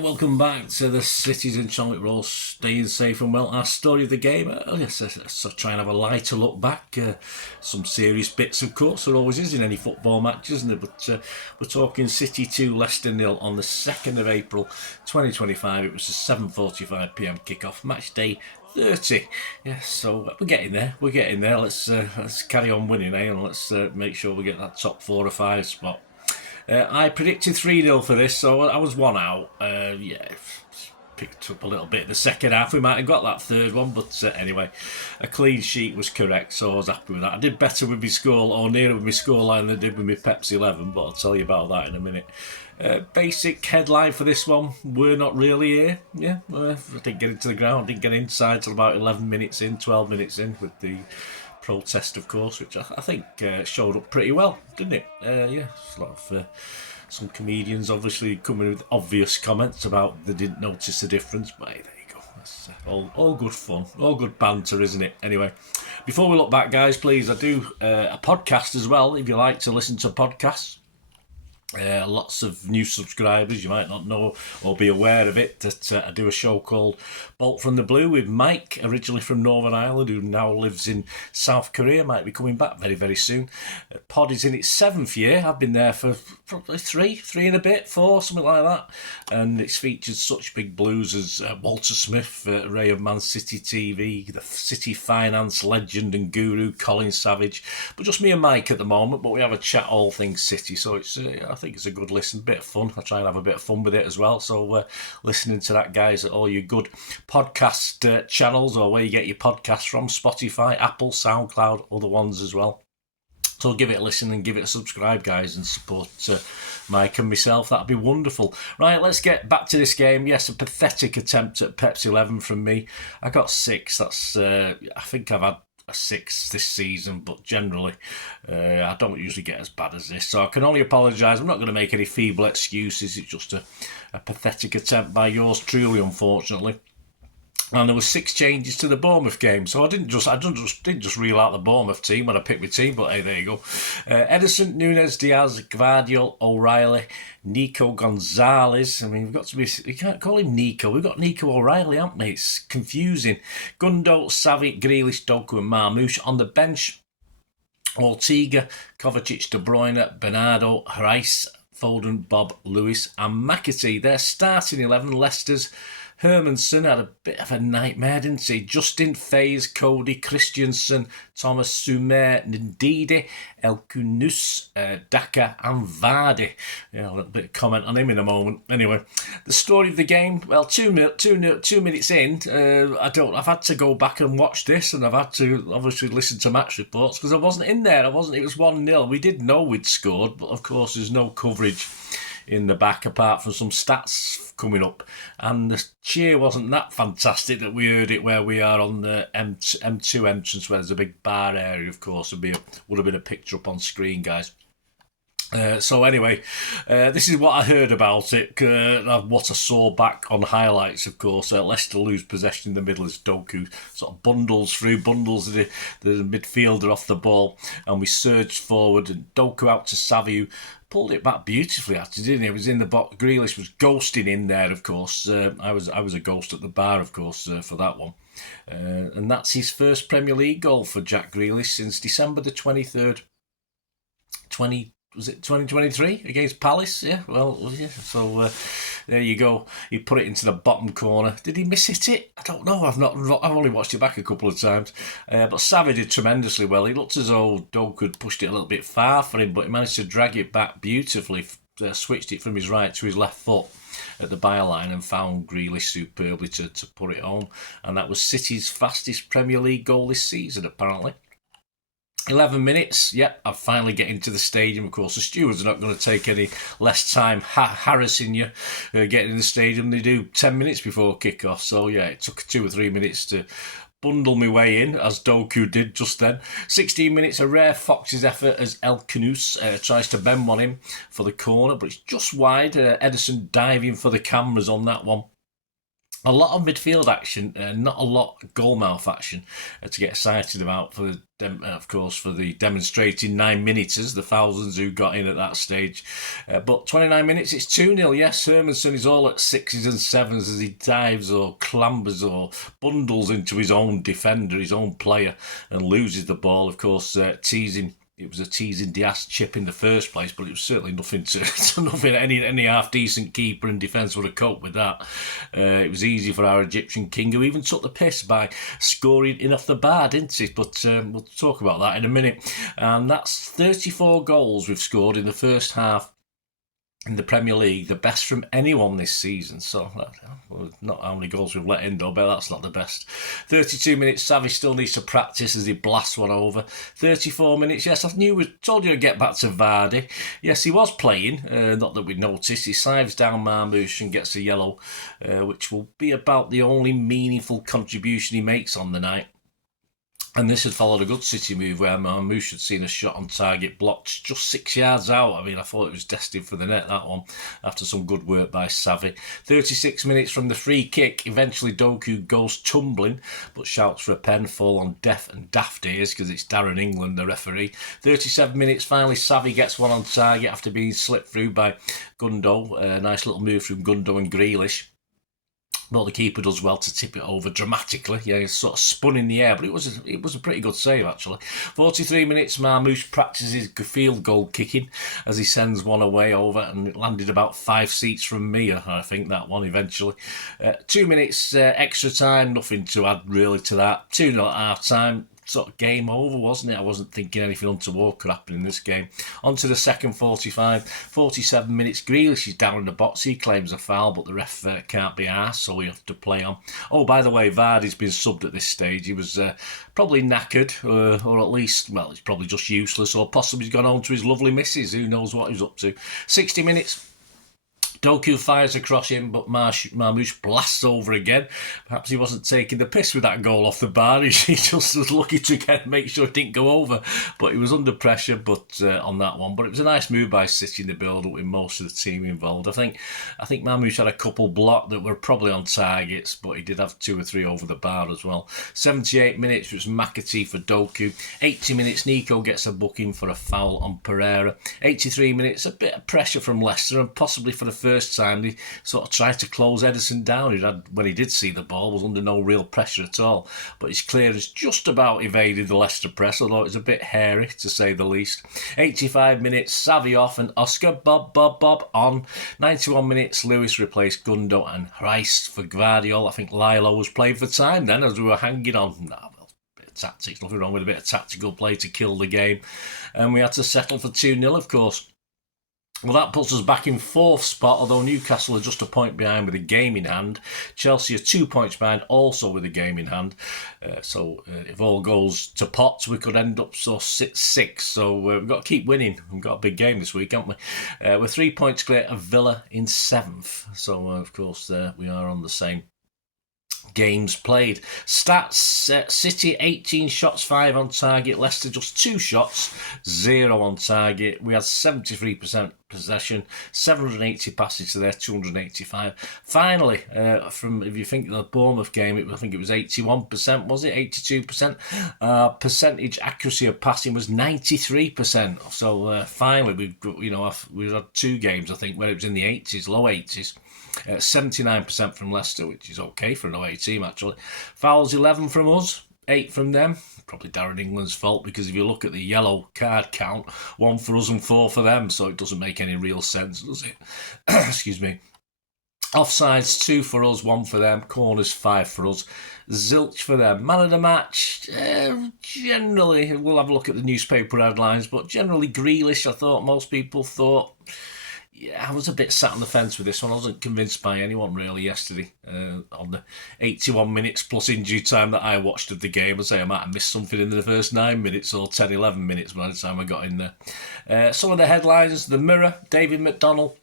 Welcome back to the Cities and Charlotte Roll, staying safe and well. Our story of the game, so try and have a lighter look back. Some serious bits, of course, there always is in any football match, isn't there? But we're talking City 2, Leicester 0 on the 2nd of April 2025. It was a 7:45pm kickoff, match day 30. Yeah, so we're getting there. Let's carry on winning, and let's make sure we get that top 4 or 5 spot. I predicted 3-0 for this, so I was one out. Picked up a little bit in the second half. We might have got that third one, but anyway, a clean sheet was correct, so I was happy with that. I did better with my score, or nearer with my scoreline than I did with my Pepsi 11, but I'll tell you about that in a minute. Basic headline for this one, we're not really here. Yeah, I didn't get into the ground, didn't get inside till about 11 minutes in, 12 minutes in with the protest, of course, which I think showed up pretty well, didn't it? It's a lot of some comedians obviously coming with obvious comments about they didn't notice the difference, but hey, there you go. That's all good fun, all good banter, isn't it? Anyway, before we look back, guys, please, I do a podcast as well. If you like to listen to podcasts, lots of new subscribers, you might not know or be aware of it, that I do a show called Bolt from the Blue with Mike, originally from Northern Ireland, who now lives in South Korea, might be coming back very, very soon. Pod is in its 7th year. I've been there for probably three and a bit, 4, something like that, and it's featured such big blues as Walter Smith, Ray of Man City TV, the City finance legend and guru Colin Savage, but just me and Mike at the moment, but we have a chat all things City, so it's I think it's a good listen, bit of fun. I try and have a bit of fun with it as well. So listening to that, guys, at all your good podcast channels, or where you get your podcasts from, Spotify, Apple, SoundCloud, other ones as well. So give it a listen and give it a subscribe, guys, and support Mike and myself. That'd be wonderful. Right, let's get back to this game. Yes, a pathetic attempt at Pepsi 11 from me. I got 6. That's I think I've had a 6 this season, but generally I don't usually get as bad as this, so I can only apologise. I'm not going to make any feeble excuses. It's just a pathetic attempt by yours truly, unfortunately. And there were 6 changes to the Bournemouth game, so I didn't just reel out the Bournemouth team when I picked my team, but hey, there you go. Edison, Nunes, Diaz, Gvardiol, O'Reilly, Nico Gonzalez. I mean, you can't call him Nico. We've got Nico O'Reilly, haven't we? It's confusing. Gundo, Savic, Grealish, Doku and Marmoush on the bench. Ortega, Kovacic, De Bruyne, Bernardo, Rice, Foden, Bob, Lewis and McTa. Their starting 11, Leicester's Hermanson had a bit of a nightmare, didn't he? Justin, Faze, Cody, Christiansen, Thomas, Sumer, Ndidi, Elkunus, Daka and Vardy. Yeah, a little bit of comment on him in a moment. Anyway, the story of the game, well, 2 minutes in, I've had to go back and watch this, and I've had to obviously listen to match reports because I wasn't in there. It was 1-0. We did know we'd scored, but of course there's no coverage in the back apart from some stats coming up, and the cheer wasn't that fantastic that we heard it where we are on the M2 entrance, where there's a big bar area. Of course, would have been a picture up on screen, guys. So anyway, this is what I heard about it, what I saw back on highlights, of course. Leicester lose possession in the middle as Doku sort of bundles the midfielder off the ball, and we surged forward, and Doku out to Saviu, pulled it back beautifully, actually, didn't he? It was in the box. Grealish was ghosting in there, of course. I was a ghost at the bar, of course, for that one. And that's his first Premier League goal for Jack Grealish since December the 23rd, 2023 against Palace? Yeah, well, yeah. So there you go. He put it into the bottom corner. Did he miss it? I don't know. I've only watched it back a couple of times. But Savage did tremendously well. He looked as though Doug had pushed it a little bit far for him, but he managed to drag it back beautifully. Switched it from his right to his left foot at the byline and found Grealish superbly to put it home. And that was City's fastest Premier League goal this season, apparently. 11 minutes, yep, I finally get into the stadium. Of course, the stewards are not going to take any less time harassing you getting in the stadium. They do 10 minutes before kick-off. So, yeah, it took 2 or 3 minutes to bundle my way in, as Doku did just then. 16 minutes, a rare Fox's effort as El Knus tries to bend one in for the corner, but it's just wide. Edison diving for the cameras on that one. A lot of midfield action, not a lot of goalmouth action to get excited about for of course, for the demonstrating 9-minuters, the thousands who got in at that stage. But 29 minutes, it's 2-0. Yes, Hermanson is all at 6s and 7s as he dives or clambers or bundles into his own defender, his own player, and loses the ball, of course, teasing. It was a teasing Diaz chip in the first place, but it was certainly nothing to nothing any half decent keeper and defence would have coped with that. It was easy for our Egyptian king, who even took the piss by scoring in off the bar, didn't he? But we'll talk about that in a minute. And that's 34 goals we've scored in the first half in the Premier League, the best from anyone this season. So, not how many goals we've let in though, but that's not the best. 32 minutes, Savage still needs to practice as he blasts one over. 34 minutes, yes, told you to get back to Vardy. Yes, he was playing, not that we noticed. He sives down Marmouche and gets a yellow, which will be about the only meaningful contribution he makes on the night. And this had followed a good City move where Marmouche had seen a shot on target blocked just 6 yards out. I mean, I thought it was destined for the net, that one, after some good work by Savvy. 36 minutes from the free kick. Eventually, Doku goes tumbling, but shouts for a pen, fall on deaf and daft ears because it's Darren England, the referee. 37 minutes, finally, Savvy gets one on target after being slipped through by Gundo. A nice little move from Gundo and Grealish. Well, the keeper does well to tip it over dramatically. Yeah, it's sort of spun in the air, but it was a pretty good save, actually. 43 minutes, Marmouche practices field goal kicking as he sends one away over, and it landed about 5 seats from me, I think, that one eventually. 2 minutes extra time, nothing to add really to that. 2-0 at half time. Sort of game over, wasn't it? I wasn't thinking anything untoward could happen in this game. On to the second 47 minutes. Grealish is down in the box. He claims a foul, but the ref can't be arsed, so we have to play on. Oh, by the way, Vardy's been subbed at this stage. He was probably knackered, or at least, well, he's probably just useless, or possibly he's gone home to his lovely missus. Who knows what he's up to. 60 minutes. Doku fires across him, but Marmouche blasts over again. Perhaps he wasn't taking the piss with that goal off the bar. He just was lucky to make sure it didn't go over. But he was under pressure on that one. But it was a nice move by City in the build-up with most of the team involved. I think Marmouche had a couple blocked that were probably on targets, but he did have 2 or 3 over the bar as well. 78 minutes was McTa for Doku. 80 minutes, Nico gets a booking for a foul on Pereira. 83 minutes, a bit of pressure from Leicester, and possibly for the first time he sort of tried to close Edison down. When he did see the ball, was under no real pressure at all, but his clearance just about evaded the Leicester press, although it was a bit hairy to say the least. 85 minutes, Savvy off and Oscar Bob on. 91 minutes, Lewis replaced Gundo and Rice for Gvardiol. I think Lilo was playing for time then as we were hanging on. Tactics, nothing wrong with a bit of tactical play to kill the game, and we had to settle for 2-0, of course. Well, that puts us back in 4th spot, although Newcastle are just a point behind with a game in hand. Chelsea are 2 points behind, also with a game in hand. So if all goes to pot, we could end up 6th. So we've got to keep winning. We've got a big game this week, haven't we? We're 3 points clear of Villa in 7th. So, of course, we are on the same games played. Stats, City 18 shots, 5 on target. Leicester just 2 shots, 0 on target. We had 73% possession, 780 passes to their 285. Finally, if you think the Bournemouth game, I think it was 81%, was it? 82%? Percentage accuracy of passing was 93%. So finally, we've had 2 games, I think, where it was in the 80s, low 80s. 79% from Leicester, which is okay for an away team, actually. Fouls 11 from us, 8 from them. Probably Darren England's fault, because if you look at the yellow card count, 1 for us and 4 for them, so it doesn't make any real sense, does it? Excuse me. Offsides, 2 for us, 1 for them. Corners, 5 for us. Zilch for them. Man of the match, generally, we'll have a look at the newspaper headlines, but generally Grealish, I thought most people thought. Yeah, I was a bit sat on the fence with this one. I wasn't convinced by anyone really yesterday on the 81 minutes plus injury time that I watched of the game. I'd say I might have missed something in the first 9 minutes or 10, 11 minutes by the time I got in there. Some of the headlines: The Mirror, David McDonnell,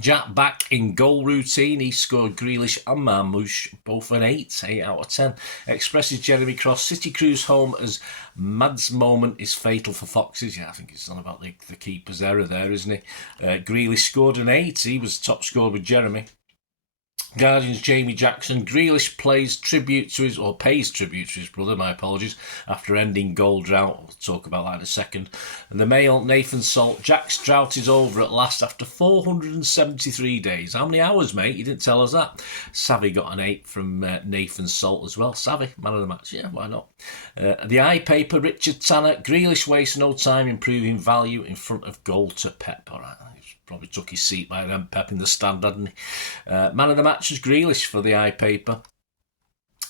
Jack back in goal routine. He scored Grealish and Marmouche, both an 8 out of 10. Expresses Jeremy Cross. City cruise home as Mad's moment is fatal for Foxes. Yeah, I think it's on about the keeper's error there, isn't he? Grealish scored an 8. He was top scorer with Jeremy. Guardian's Jamie Jackson. Grealish pays tribute to his brother, my apologies, after ending goal drought. We'll talk about that in a second. And the Mail, Nathan Salt. Jack's drought is over at last after 473 days. How many hours, mate? You didn't tell us that. Savvy got an 8 from Nathan Salt as well. Savvy, man of the match. Yeah, why not? The Eye Paper, Richard Tanner. Grealish wastes no time improving value in front of goal to Pep. All right. Probably took his seat by then, Pep in the stand, hadn't he? Man of the match was Grealish for the Eye Paper.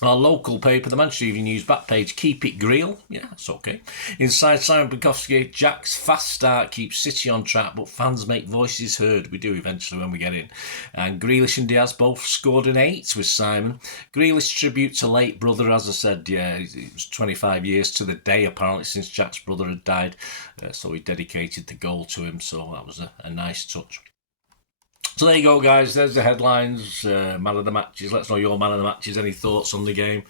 Our local paper, the Manchester Evening News back page, keep it Greel. Yeah, it's okay. Inside Simon Bukowski, Jack's fast start keeps City on track, but fans make voices heard. We do eventually when we get in. And Grealish and Diaz both scored an 8 with Simon. Grealish tribute to late brother, as I said, yeah, it was 25 years to the day apparently since Jack's brother had died. So he dedicated the goal to him, so that was a nice touch. So there you go, guys. There's the headlines. Man of the matches. Let's know your man of the matches. Any thoughts on the game?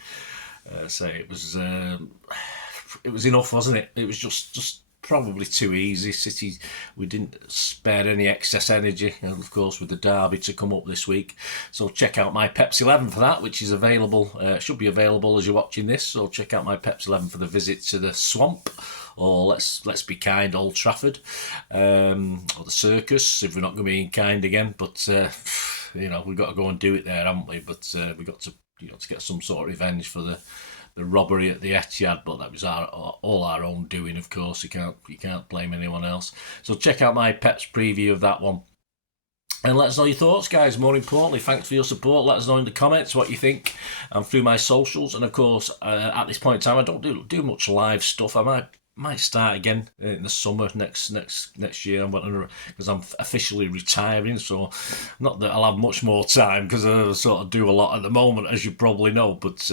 It was enough, wasn't it? It was just probably too easy. City, we didn't spare any excess energy, and of course with the derby to come up this week. So check out my Peps 11 for that, which is available. Should be available as you're watching this. So check out my Peps 11 for the visit to the Swamp. Or let's be kind, Old Trafford, or the Circus, if we're not going to be kind again. But we've got to go and do it there, haven't we? But we've got to to get some sort of revenge for the robbery at the Etihad. But that was all our own doing, of course. You can't blame anyone else. So check out my Peps preview of that one. And let us know your thoughts, guys. More importantly, thanks for your support. Let us know in the comments what you think, and through my socials. And of course, at this point in time, I don't do much live stuff. I might start again in the summer next year, because I'm officially retiring. So not that I'll have much more time, because I sort of do a lot at the moment, as you probably know. But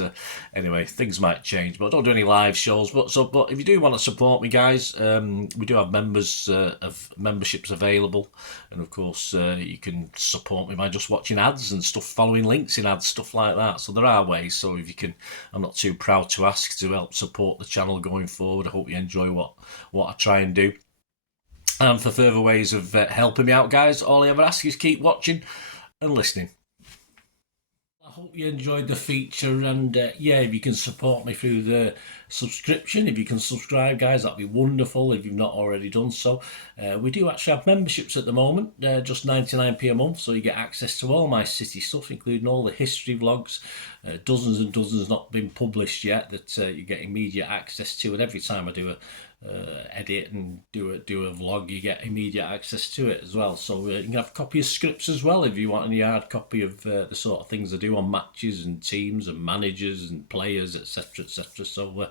anyway, things might change. But I don't do any live shows. But if you do want to support me, guys, we do have memberships available, and of course you can support me by just watching ads and stuff, following links in ads, stuff like that. So there are ways. So if you can, I'm not too proud to ask to help support the channel going forward. I hope you enjoy what I try and do. And for further ways of helping me out, guys, all I ever ask is keep watching and listening. I hope you enjoyed the feature, and if you can support me through the subscription, if you can subscribe, guys, that'd be wonderful if you've not already done so. We do actually have memberships at the moment, just 99p a month, so you get access to all my City stuff, including all the history vlogs, dozens and dozens not been published yet, that you get immediate access to, and every time I do a edit and do a vlog, you get immediate access to it as well. So you can have a copy of scripts as well if you want any hard copy of the sort of things I do on matches and teams and managers and players, etc. So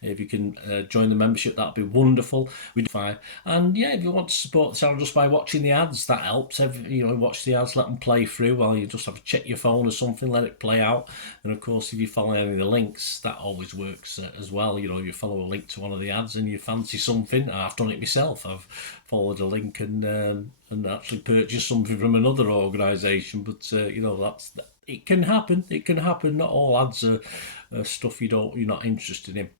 if you can join the membership, that'd be wonderful. We do fine. And if you want to support the channel just by watching the ads, that helps. Watch the ads, let them play through while you just have to check your phone or something, let it play out. And of course, if you follow any of the links, that always works as well. If you follow a link to one of the ads and you fancy something, I've done it myself. I've followed a link and actually purchased something from another organisation. But it can happen. It can happen. Not all ads are stuff you're not interested in.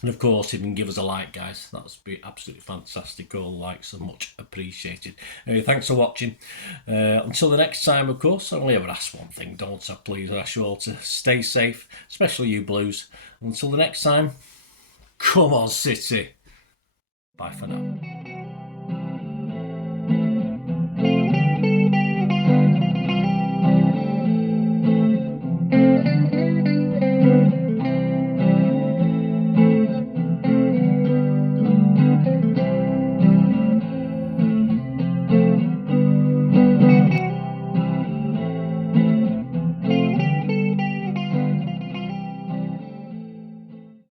And of course, if you can give us a like, guys, that would be absolutely fantastic. All likes are much appreciated. Anyway, thanks for watching. Until the next time, of course, I only ever ask one thing, don't I? Please, I ask you all to stay safe, especially you Blues. Until the next time, come on, City. Bye for now.